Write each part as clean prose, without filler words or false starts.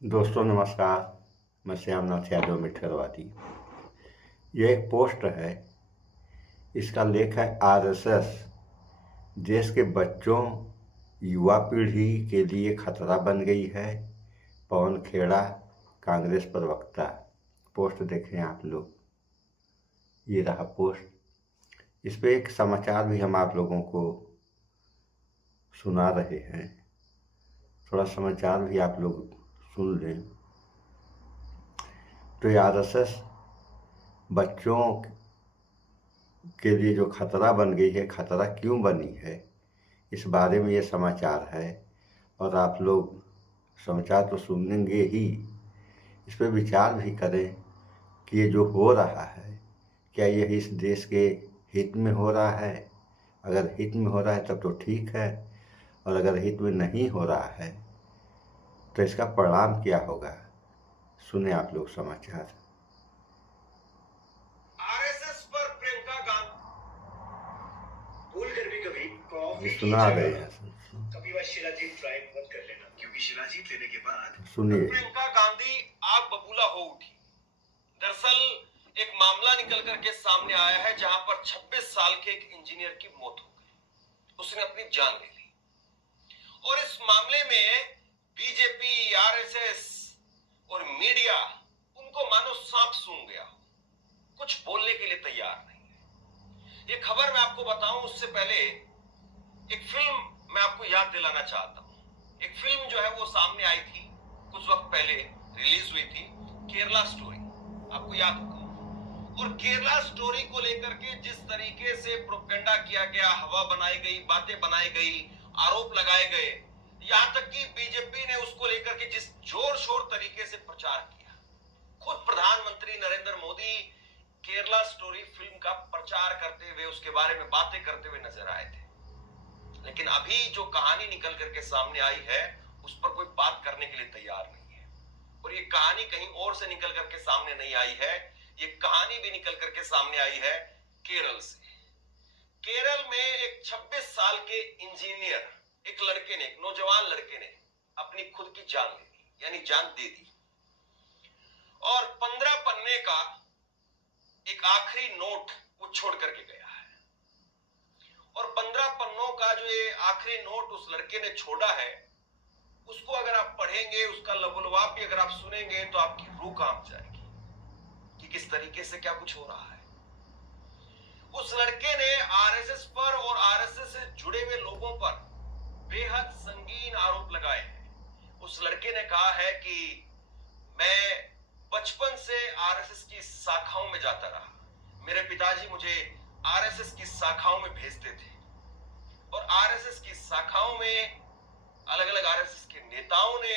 दोस्तों नमस्कार। मैं श्यामनाथ यादव मिठरवादी। यह एक पोस्ट है। इसका लेख है आरएसएस देश के बच्चों युवा पीढ़ी के लिए खतरा बन गई है। पवन खेड़ा, कांग्रेस प्रवक्ता। पोस्ट देखें आप लोग। ये रहा पोस्ट। इस पे एक समाचार भी हम आप लोगों को सुना रहे हैं। थोड़ा समाचार भी आप लोग सुन लें। तो ये आरएसएस बच्चों के लिए जो खतरा बन गई है, खतरा क्यों बनी है, इस बारे में ये समाचार है। और आप लोग समाचार तो सुनेंगे ही, इस पर विचार भी करें कि ये जो हो रहा है, क्या यह इस देश के हित में हो रहा है। अगर हित में हो रहा है तब तो ठीक है, और अगर हित में नहीं हो रहा है तो इसका परिणाम क्या होगा। सुने आप लोग समाचार। आरएसएस पर प्रियंका गांधी बोलकर भी कभी कॉफी की सुना रहे जगह हैं। कभी वह शिलाजीत ट्राई मत कर लेना, क्योंकि शिलाजीत लेने के बाद सुनिए। प्रियंका गांधी आग बबूला हो उठी। दरअसल एक मामला निकल करके सामने आया है जहां पर 26 साल के एक इंजीनियर की मौत हो गई। उसने अपनी जान ले ली और इस मामले में बीजेपी, आरएसएस और मीडिया उनको मानो सांप सूंघ गया, कुछ बोलने के लिए तैयार नहीं है। ये खबर मैं आपको बताऊं उससे पहले एक फिल्म मैं आपको याद दिलाना चाहता हूं। एक फिल्म जो है वो सामने आई थी, कुछ वक्त पहले रिलीज हुई थी, केरला स्टोरी। आपको याद होगा। और केरला स्टोरी को लेकर के जिस तरीके से प्रोपेगेंडा किया गया, हवा बनाई गई, बातें बनाई गई, आरोप लगाए गए, यहां तक कि बीजेपी ने उसको लेकर के जिस जोर शोर तरीके से प्रचार किया, खुद प्रधानमंत्री नरेंद्र मोदी केरला स्टोरी फिल्म का प्रचार करते हुए, उसके बारे में बातें करते हुए नजर आए थे। लेकिन अभी जो कहानी निकल करके सामने आई है उस पर कोई बात करने के लिए तैयार नहीं है। और ये कहानी कहीं और से निकल करके सामने नहीं आई है, ये कहानी भी निकल करके सामने आई है केरल से। केरल में एक 26 साल के इंजीनियर, एक लड़के ने, एक नौजवान लड़के ने अपनी खुद की जान ले ली, यानी जान दे दी। और 15 पन्ने का एक आखिरी नोट वो छोड़ करके गया है। और 15 पन्नों का जो ये आखिरी नोट उस लड़के ने छोड़ा है, उसको अगर आप पढ़ेंगे, उसका लबोलवाब भी अगर आप सुनेंगे तो आपकी रूह कांप जाएगी कि किस तरीके से क्या कुछ हो रहा है। उस लड़के ने आरएसएस पर और आरएसएस से जुड़े हुए लोगों पर बेहद संगीन आरोप लगाए हैं। उस लड़के ने कहा है कि मैं बचपन से आरएसएस की शाखाओं में जाता रहा, मेरे पिताजी मुझे आरएसएस की शाखाओं में भेजते थे और आरएसएस की शाखाओं में अलग अलग आरएसएस के नेताओं ने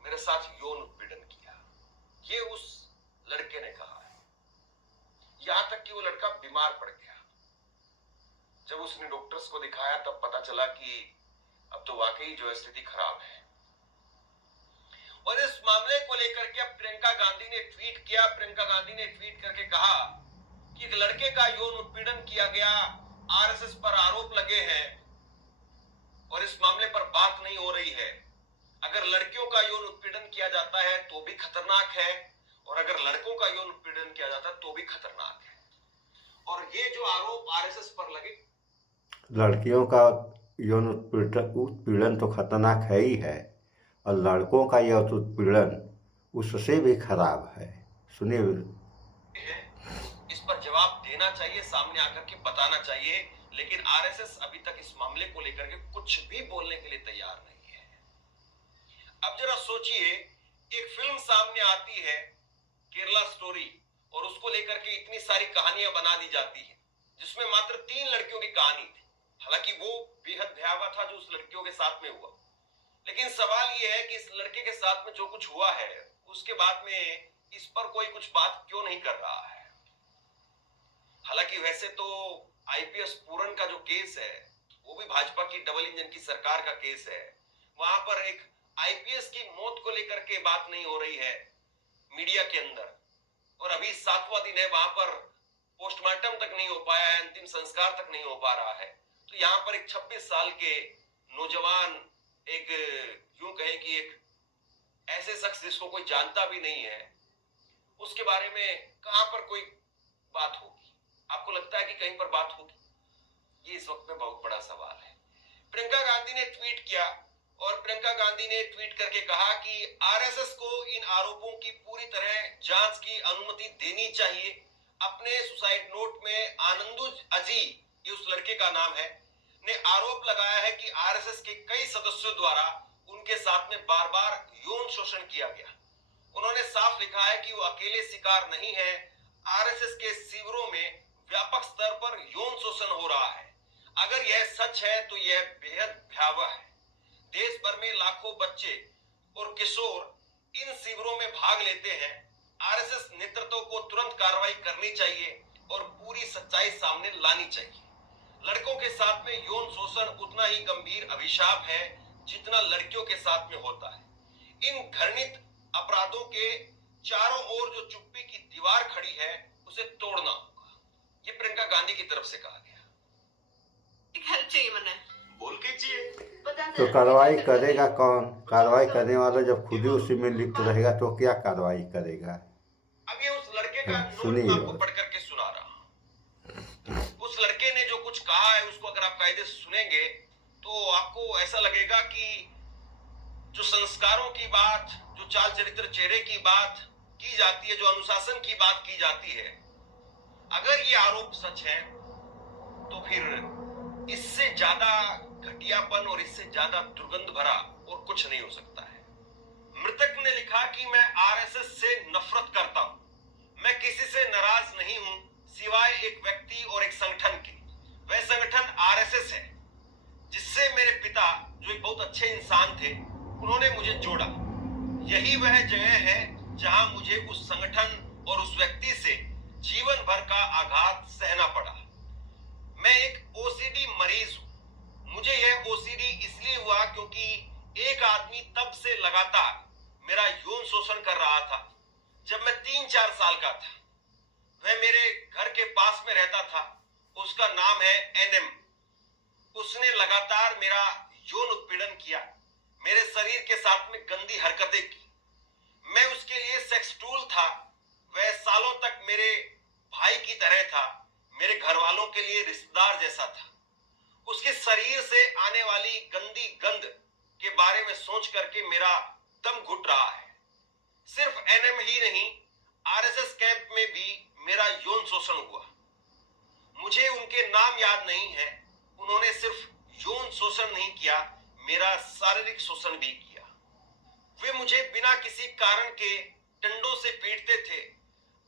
मेरे साथ यौन उत्पीड़न किया। ये उस लड़के ने कहा है। यहां तक कि वो लड़का बीमार पड़ गया। जब उसने डॉक्टर्स को दिखाया तब पता चला कि अब तो वाकई जो है स्थिति खराब है। और इस मामले को लेकर के प्रियंका गांधी ने ट्वीट किया। प्रियंका गांधी ने ट्वीट करके कहा कि एक लड़के का यौन उत्पीड़न किया गया, आरएसएस पर आरोप लगे हैं और इस मामले पर बात नहीं हो रही है। अगर लड़कियों का यौन उत्पीड़न किया जाता है तो भी खतरनाक है, और अगर लड़कों का यौन उत्पीड़न किया जाता है तो भी खतरनाक है। और ये जो आरोप आरएसएस पर लगे, लड़कियों का यौन उत्पीड़न तो खतरनाक है ही है, और लड़कों का यह उत्पीड़न उससे भी खराब है। सुनिए। इस पर जवाब देना चाहिए, सामने आकर के बताना चाहिए। लेकिन आरएसएस अभी तक इस मामले को लेकर के कुछ भी बोलने के लिए तैयार नहीं है। अब जरा सोचिए, एक फिल्म सामने आती है केरला स्टोरी, और उसको लेकर के इतनी सारी कहानियां बना दी जाती है, जिसमें मात्र 3 लड़कियों की कहानी थी। हालांकि वो बेहद भयावह था जो उस लड़कियों के साथ में हुआ। लेकिन सवाल ये है कि इस लड़के के साथ में जो कुछ हुआ है, उसके बाद में इस पर कोई कुछ बात क्यों नहीं कर रहा है। हालांकि वैसे तो आईपीएस पूरन का जो केस है वो भी भाजपा की डबल इंजन की सरकार का केस है। वहां पर एक आईपीएस की मौत को लेकर के बात नहीं हो रही है मीडिया के अंदर, और अभी 7वां दिन है, वहां पर पोस्टमार्टम तक नहीं हो पाया है, अंतिम संस्कार तक नहीं हो पा रहा है। तो यहां पर एक 26 साल के नौजवान, एक यूं कहें कि एक ऐसे शख्स जिसको कोई जानता भी नहीं है, उसके बारे में कहां पर कोई बात होगी? आपको लगता है कि कहीं पर बात होगी? ये इस वक्त में बहुत बड़ा सवाल है। प्रियंका गांधी ने ट्वीट किया और प्रियंका गांधी ने ट्वीट करके कहा कि आरएसएस को इन आरोपों की पूरी तरह जांच की अनुमति देनी चाहिए। अपने सुसाइड नोट में आनंदू अजी, ये उस लड़के का नाम है, ने आरोप लगाया है कि आरएसएस के कई सदस्यों द्वारा उनके साथ में बार बार यौन शोषण किया गया। उन्होंने साफ लिखा है कि वो अकेले शिकार नहीं है, आरएसएस के शिविरों में व्यापक स्तर पर यौन शोषण हो रहा है। अगर यह सच है तो यह बेहद भयावह है। देश भर में लाखों बच्चे और किशोर इन शिविरों में भाग लेते हैं। आरएसएस नेतृत्व को तुरंत कार्रवाई करनी चाहिए और पूरी सच्चाई सामने लानी चाहिए। लड़कों के साथ में यौन शोषण उतना ही गंभीर अभिशाप है जितना लड़कियों के साथ में होता है। इन घृणित अपराधों के चारों ओर जो चुप्पी की दीवार खड़ी है, उसे तोड़ना होगा। ये प्रियंका गांधी की तरफ से कहा गया। एक हेल्प चाहिए मैंने बोल कीजिए। तो कार्रवाई करेगा कौन? कार्रवाई करने वाला जब खुद ही उसी में लिप्त रहेगा तो क्या कार्रवाई करेगा? अब ये उस लड़के का नोट सुनिए। मैं आपको पढ़ करके सुना रहा हूं। उस लड़के ने जो कुछ कहा है उसको अगर आप कायदे से सुनेंगे तो आपको ऐसा लगेगा कि जो संस्कारों की बात, जो चाल चरित्र चेहरे की बात की जाती है, जो अनुशासन की बात की जाती है, अगर ये आरोप सच है तो फिर इससे ज्यादा घटियापन और इससे ज्यादा दुर्गंध भरा और कुछ नहीं हो सकता है। मृतक ने लिखा कि मैं आरएसएस से नफरत करता हूं। मैं किसी से नाराज नहीं हूं सिवाय एक व्यक्ति और एक संगठन के। वह संगठन आरएसएस है जिससे मेरे पिता, जो एक बहुत अच्छे इंसान थे, उन्होंने मुझे जोड़ा। यही वह जगह है जहां मुझे उस संगठन और उस व्यक्ति से जीवन भर का आघात सहना पड़ा। मैं एक ओसीडी मरीज हूं। मुझे यह ओसीडी इसलिए हुआ क्योंकि एक आदमी तब से लगातार मेरा यौन शोषण कर रहा था जब मैं 3-4 साल का था। वह मेरे घर के पास में रहता था। उसका नाम है एनएम। उसने लगातार मेरा यौन उत्पीड़न किया, मेरे शरीर के साथ में गंदी हरकतें की। मैं उसके लिए सेक्स टूल था। वह सालों तक मेरे भाई की तरह था, मेरे घर वालों के लिए रिश्तेदार जैसा था। उसके शरीर से आने वाली गंदी गंध के बारे में सोच करके मेरा दम घुट रहा है। सिर्फ एनएम ही नहीं, आरएसएस कैंप में भी मेरा यौन शोषण हुआ। मुझे उनके नाम याद नहीं है। उन्होंने सिर्फ यौन शोषण नहीं किया, मेरा शारीरिक शोषण भी किया। वे मुझे बिना किसी कारण के डंडों से पीटते थे।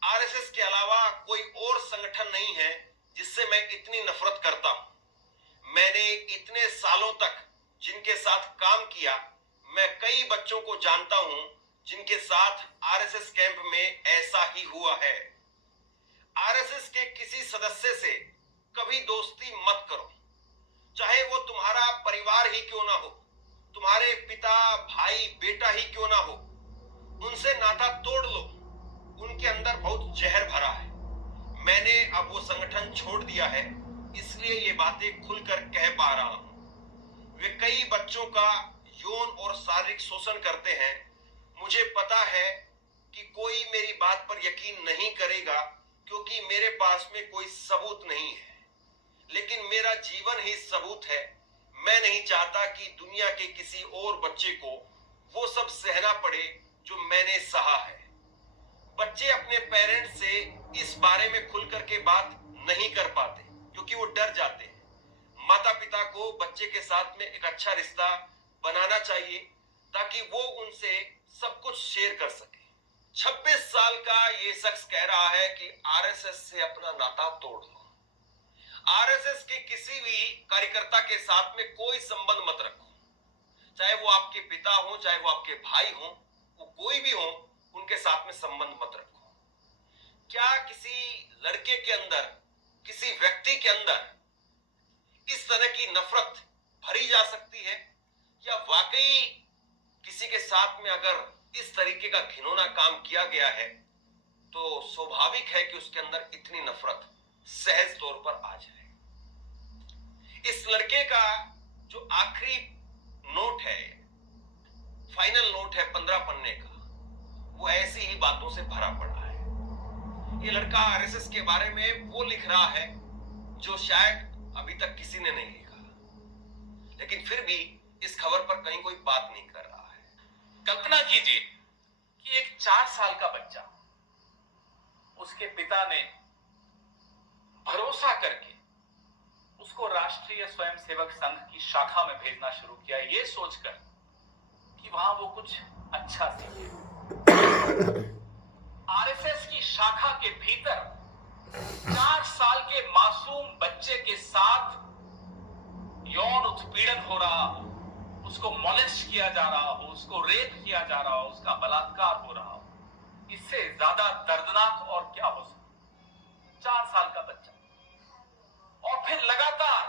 आरएसएस के अलावा कोई और संगठन नहीं है जिससे मैं इतनी नफरत करता हूं। मैंने इतने सालों तक जिनके साथ काम किया, मैं कई बच्चों को जानता हूं जिनके साथ आरएसएस कैंप में ऐसा ही हुआ है। आरएसएस के किसी सदस्य से कभी दोस्ती मत करो, चाहे वो तुम्हारा परिवार ही क्यों ना हो, तुम्हारे पिता, भाई, बेटा ही क्यों ना हो। उनसे नाता तोड़ लो। उनके अंदर बहुत जहर भरा है। मैंने अब वो संगठन छोड़ दिया है, इसलिए ये बातें खुलकर कह पा रहा हूं। वे कई बच्चों का यौन और शारीरिक शोषण करते हैं। मुझे पता है कि कोई मेरी बात पर यकीन नहीं करेगा क्योंकि मेरे पास में कोई सबूत नहीं है, लेकिन मेरा जीवन ही सबूत है। मैं नहीं चाहता कि दुनिया के किसी और बच्चे को वो सब सहना पड़े जो मैंने सहा है। बच्चे अपने पेरेंट्स से इस बारे में खुल करके बात नहीं कर पाते क्योंकि वो डर जाते हैं। माता पिता को बच्चे के साथ में एक अच्छा रिश्ता बनाना चाहिए ताकि वो उनसे सब कुछ शेयर कर सके। 26 साल का ये शख्स कह रहा है कि आरएसएस से अपना नाता तोड़ लो। आरएसएस के किसी भी कार्यकर्ता के साथ में कोई संबंध मत रखो, चाहे वो आपके पिता हो, चाहे वो आपके भाई हो, वो कोई भी हो, उनके साथ में संबंध मत रखो। क्या किसी लड़के के अंदर, किसी व्यक्ति के अंदर इस तरह की नफरत भरी जा सकती है? या वाकई किसी के साथ में अगर इस तरीके का घिनौना काम किया गया है तो स्वाभाविक है कि उसके अंदर इतनी नफरत सहज तौर पर आ जाए। इस लड़के का जो आखिरी नोट है, फाइनल नोट है 15 चेहरा बनने का, वो ऐसी ही बातों से भरा पड़ा है। ये लड़का आरएसएस के बारे में वो लिख रहा है जो शायद अभी तक किसी ने नहीं लिखा, लेकिन फिर भी इस खबर पर कहीं कोई बात नहीं कर रहा है। कल्पना कीजिए कि एक 4 साल का बच्चा, उसके पिता ने भरोसा करके उसको राष्ट्रीय स्वयंसेवक संघ की शाखा में भेजना शुरू किया, ये सोचकर कि वहां वो कुछ अच्छा सीखे। आरएसएस की शाखा के भीतर 4 साल के मासूम बच्चे के साथ यौन उत्पीड़न हो रहा हो, उसको मोलेस्ट किया जा रहा हो, उसको रेप किया जा रहा हो, उसका बलात्कार हो रहा हो, इससे ज्यादा दर्दनाक और क्या हो सकता। 4 साल का बच्चा। और फिर लगातार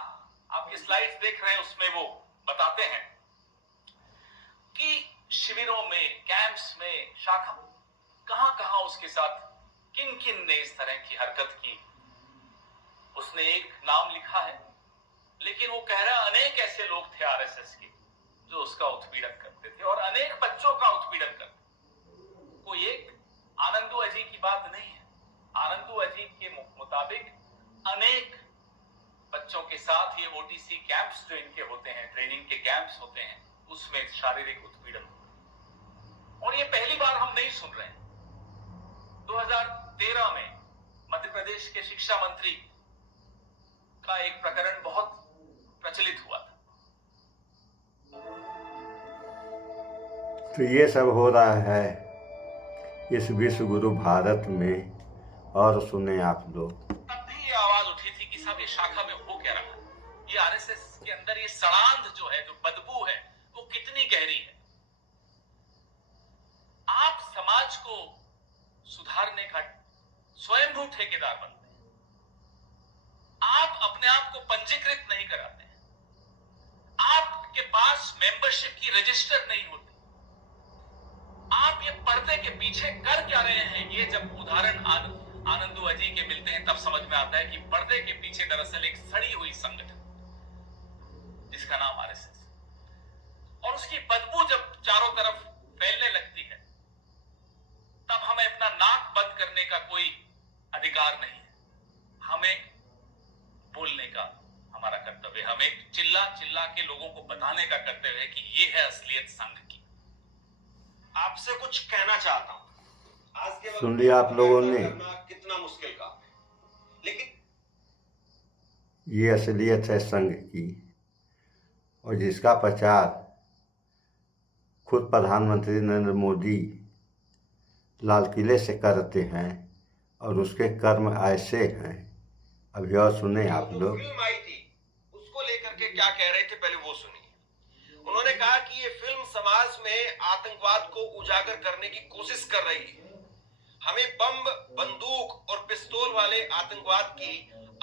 आप ये स्लाइड्स देख रहे हैं, उसमें वो बताते हैं कि शिविरों में, कैंप्स में, शाखा, कहां कहां उसके साथ किन किन ने इस तरह की हरकत की। उसने एक नाम लिखा है, लेकिन वो कह रहा है अनेक ऐसे लोग थे आरएसएस के जो उसका उत्पीड़न करते थे और अनेक बच्चों का उत्पीड़न करते। कोई एक आनंदू अजी की बात नहीं है। आनंदू अजी के मुताबिक अनेक बच्चों के साथ ये ओटीसी कैंप्स जो इनके होते हैं, ट्रेनिंग के कैंप्स होते हैं, उसमें शारीरिक उत्पीड़न होता है। और ये पहली बार हम नहीं सुन रहे हैं। 2013 में मध्य प्रदेश के शिक्षा मंत्री का एक प्रकरण बहुत प्रचलित हुआ था। तो ये सब हो रहा है इस विश्व गुरु भारत में। और सुने आप लोग, तब भी ये आवाज उठी थी कि साहब ये शाखा में हो क्या रहा है, ये आरएसएस के अंदर ये सड़ांध जो है, जो बदबू है, वो कितनी गहरी है। आप समाज को सुधारने का स्वयंभू ठेकेदार बनते हैं। आप अपने आप को पंजीकृत नहीं कराते हैं। आपके पास मेंबरशिप की रजिस्टर नहीं होती। आप ये पर्दे के पीछे कर क्या रहे हैं, ये जब उदाहरण आनंदू अजी के मिलते हैं तब समझ में आता है कि पर्दे के पीछे दरअसल एक सड़ी हुई संगठन जिसका नाम आरएसएस, और उसकी बदबू जब चारों तरफ फैलने लगती है तब हमें अपना नाक बंद करने का कोई अधिकार नहीं है। हमें बोलने का हमारा कर्तव्य है। हमें चिल्ला चिल्ला के लोगों को बताने का कर्तव्य है कि ये है असलियत संघ की। आपसे कुछ कहना चाहता हूं। आज के वक्त सुन लिया आप लोगों ने, कितना मुश्किल काम है, लेकिन ये असलियत है संघ की, और जिसका प्रचार खुद प्रधानमंत्री नरेंद्र मोदी लाल किले से करते हैं, और उसके कर्म ऐसे हैं। अभी और सुने आप लोग। फिल्म आई थी उसको लेकर के क्या कह रहे थे, पहले वो सुनिए। उन्होंने कहा कि ये फिल्म समाज में आतंकवाद को उजागर करने की कोशिश कर रही है। हमें बम, बंदूक और पिस्तौल वाले आतंकवाद की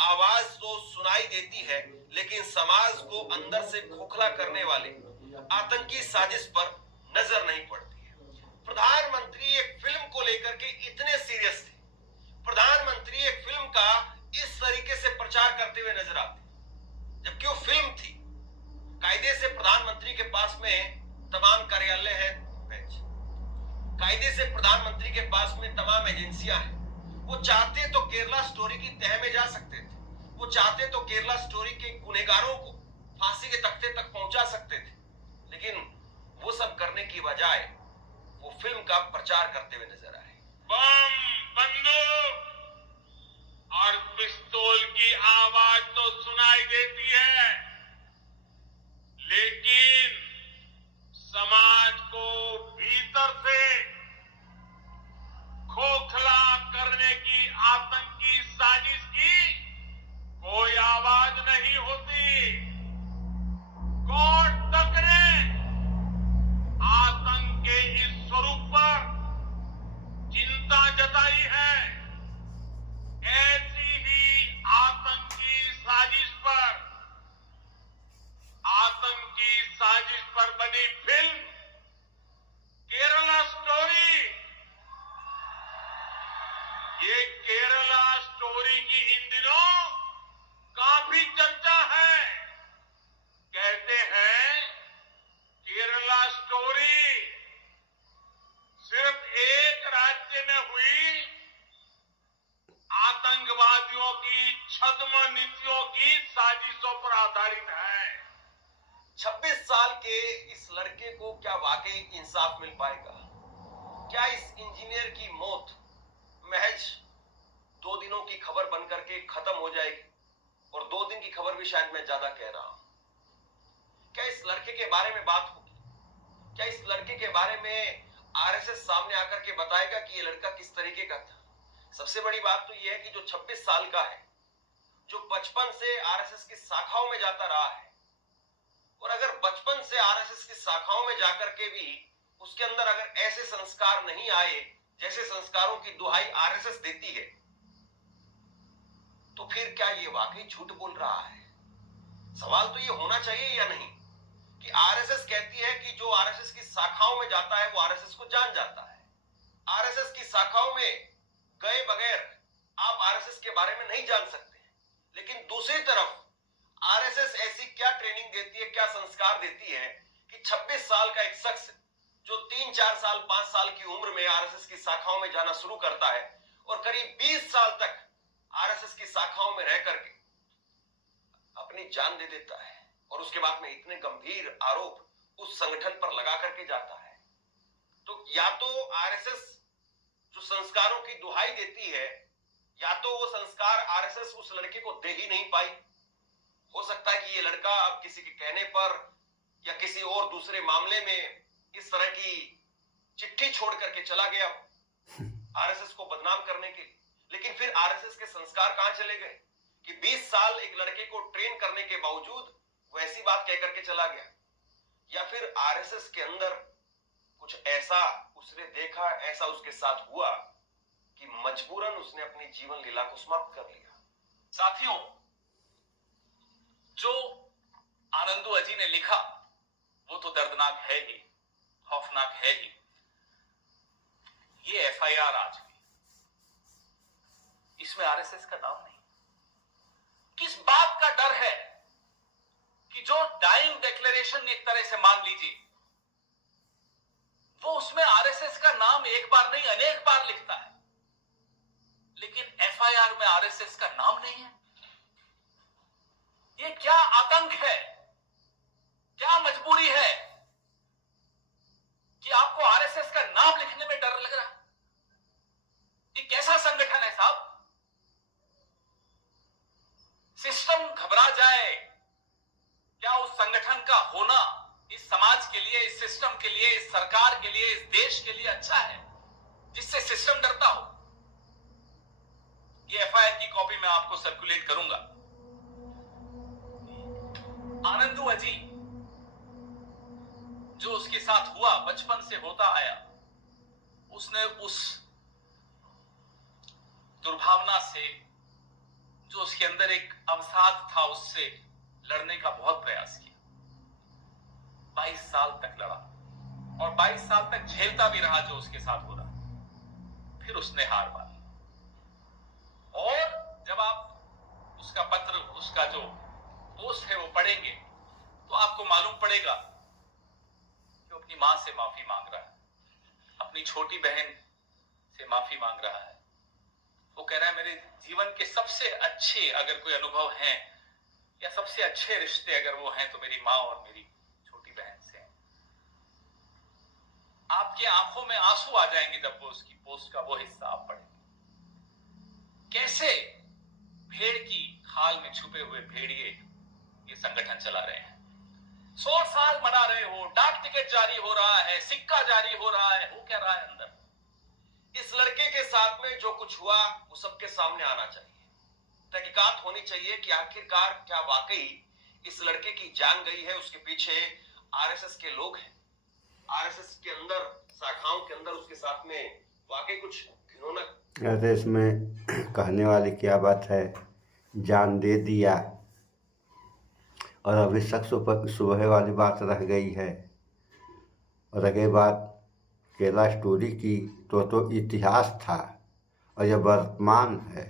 आवाज तो सुनाई देती है, लेकिन समाज को अंदर से खोखला करने वाले आतंकी साजिश पर नजर नहीं पड़ती है। प्रधानमंत्री एक फिल्म को लेकर के इतने सीरियस थे। प्रधानमंत्री एक फिल्म का इस तरीके से प्रचार करते हुए नजर आते, जबकि वो फिल्म थी। कायदे से प्रधानमंत्री के पास में तमाम कार्यालय है, कायदे से प्रधानमंत्री के पास में तमाम एजेंसियां हैं। वो चाहते तो केरला स्टोरी की तह में जा सकते थे। वो चाहते तो केरला स्टोरी के गुनहगारों को फांसी के तख्ते तक पहुंचा सकते थे, लेकिन वो सब करने की बजाय वो फिल्म का प्रचार करते हुए नजर आए। बम, बंदूक और पिस्तौल की आवाज तो सुनाई देती है, लेकिन समाज को भीतर से खोखला करने की आतंकी साजिश की कोई आवाज नहीं होती। कोर्ट तक ने आतंक के इस स्वरूप पर चिंता जताई है। ऐसी ही आतंकी साजिश पर बनी फिल्म केरला स्टोरी, ये केरला स्टोरी की इन दिनों काफी चर्चा है। कहते हैं केरला स्टोरी क्या वाकई इंसाफ मिल पाएगा? क्या इस इंजीनियर की मौत महज 2 दिनों की खबर बनकर के खत्म हो जाएगी? और 2 दिन की खबर भी शायद मैं ज्यादा कह रहा हूं। क्या इस लड़के के बारे में बात होगी? क्या इस लड़के के बारे में आरएसएस सामने आकर के बताएगा कि ये लड़का किस तरीके का था? सबसे बड़ी बात तो ये है कि जो 26 साल का है, जो बचपन से आरएसएस की शाखाओं में जाता रहा है, और अगर बचपन से आरएसएस की शाखाओं में जाकर के भी उसके अंदर अगर ऐसे संस्कार नहीं आए जैसे संस्कारों की दुहाई आरएसएस देती है, तो फिर क्या ये वाकई झूठ बोल रहा है? सवाल तो ये होना चाहिए या नहीं कि आरएसएस कहती है कि जो आरएसएस की शाखाओं में जाता है वो आरएसएस को जान जाता है। आरएसएस की शाखाओं में गए बगैर आप आरएसएस के बारे में नहीं जान सकते। लेकिन दूसरी तरफ आरएसएस ऐसी क्या ट्रेनिंग देती है, क्या संस्कार देती है कि 26 साल का एक शख्स जो 3, 4 साल, 5 साल की उम्र में आरएसएस की शाखाओं में जाना शुरू करता है और करीब 20 साल तक आरएसएस की शाखाओं में रह करके अपनी जान दे देता है, और उसके बाद में इतने गंभीर आरोप उस संगठन पर लगा करके जाता है। तो या तो आरएसएस जो संस्कारों की दुहाई देती है, या तो वो संस्कार आरएसएस उस लड़के को दे ही नहीं पाई। हो सकता है कि ये लड़का अब किसी के कहने पर या किसी और दूसरे मामले में इस तरह की चिट्ठी छोड़ करके चला गया आरएसएस को बदनाम करने के लिए। लेकिन फिर आरएसएस के संस्कार कहां चले गए कि 20 साल एक लड़के को ट्रेन करने के बावजूद वो ऐसी बात कह करके चला गया? या फिर आरएसएस के अंदर कुछ ऐसा उसने देखा, ऐसा उसके साथ हुआ कि मजबूरन उसने अपनी जीवन लीला को समाप्त कर लिया। साथियों, जो आनंदू अजी ने लिखा वो तो दर्दनाक है ही, खौफनाक है ही। ये एफआईआर आज भी, इसमें आरएसएस का नाम नहीं। किस बात का डर है कि जो डाइंग डिक्लेरेशन एक तरह से मान लीजिए, वो उसमें आरएसएस का नाम एक बार नहीं अनेक बार लिखता है, लेकिन एफआईआर में आरएसएस का नाम नहीं है। ये क्या आतंक है, क्या मजबूरी है कि आपको आरएसएस का नाम लिखने में डर लग रहा है? ये कैसा संगठन है साहब? सिस्टम घबरा जाए, क्या उस संगठन का होना इस समाज के लिए, इस सिस्टम के लिए, इस सरकार के लिए, इस देश के लिए अच्छा है, जिससे सिस्टम डरता हो? ये एफआईआर की कॉपी मैं आपको सर्कुलेट करूंगा। आनंदू अजी, जो उसके साथ हुआ, बचपन से होता आया, उसने उस दुर्भावना से, जो उसके अंदर एक अवसाद था, उससे लड़ने का बहुत प्रयास किया। 22 साल तक लड़ा और 22 साल तक झेलता भी रहा जो उसके साथ हो रहा। फिर उसने हार मानी। और जब आप उसका पत्र, उसका जो पोस्ट है वो पढ़ेंगे तो आपको मालूम पड़ेगा कि वो अपनी मां से माफी मांग रहा है, अपनी छोटी बहन से माफी मांग रहा है। वो कह रहा है मेरे जीवन के सबसे अच्छे अगर कोई अनुभव हैं या सबसे अच्छे रिश्ते अगर वो हैं तो मेरी मां और मेरी छोटी बहन से हैं। आपके आंखों में आंसू आ जाएंगे जब वो उसकी पोस्ट का वो हिस्सा आप पढ़ेंगे। कैसे भेड़ की खाल में छुपे हुए भेड़िए ये संगठन चला रहे हैं। 100 साल मना रहे हो, डाक टिकट जारी हो रहा है, सिक्का जारी हो रहा है, वो क्या रहा है अंदर? इस लड़के के साथ में जो कुछ हुआ वो सबके सामने आना चाहिए। तहकीकात होनी चाहिए कि आखिरकार क्या वाकई इस लड़के की जान गई है, उसके पीछे आरएसएस के लोग हैं, आरएसएस के अंदर, शाखाओं के अंदर उसके साथ में वाकई कुछ घिनौना। अरे इसमें कहने वाली क्या बात है, जान दे दिया और अभी शख्स सुबह वाली बात रह गई है। और रह गई बात केला स्टोरी की, तो इतिहास था और यह वर्तमान है।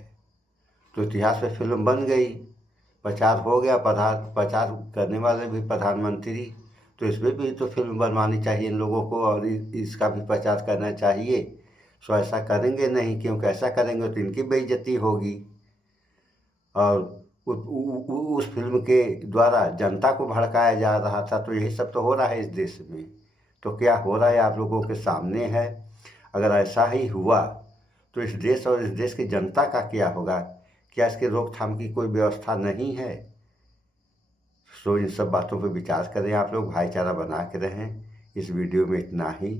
तो इतिहास पे फिल्म बन गई, प्रचार हो गया, प्रचार करने वाले भी प्रधानमंत्री, तो इसमें भी तो फिल्म बनवानी चाहिए इन लोगों को और इसका भी प्रचार करना चाहिए। सो ऐसा करेंगे नहीं, क्योंकि ऐसा करेंगे तो इनकी बेइज्जती होगी। और उस फिल्म के द्वारा जनता को भड़काया जा रहा था, तो यही सब तो हो रहा है इस देश में। तो क्या हो रहा है आप लोगों के सामने है। अगर ऐसा ही हुआ तो इस देश और इस देश की जनता का क्या होगा? क्या इसके रोकथाम की कोई व्यवस्था नहीं है? सो इन सब बातों पर विचार करें आप लोग, भाईचारा बना के रहें। इस वीडियो में इतना ही।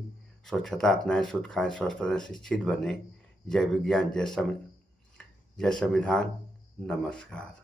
स्वच्छता अपनाएं, शुद्ध खाएं, स्वस्थ रहें, शिक्षित बने। जय विज्ञान, जय संविधान। नमस्कार।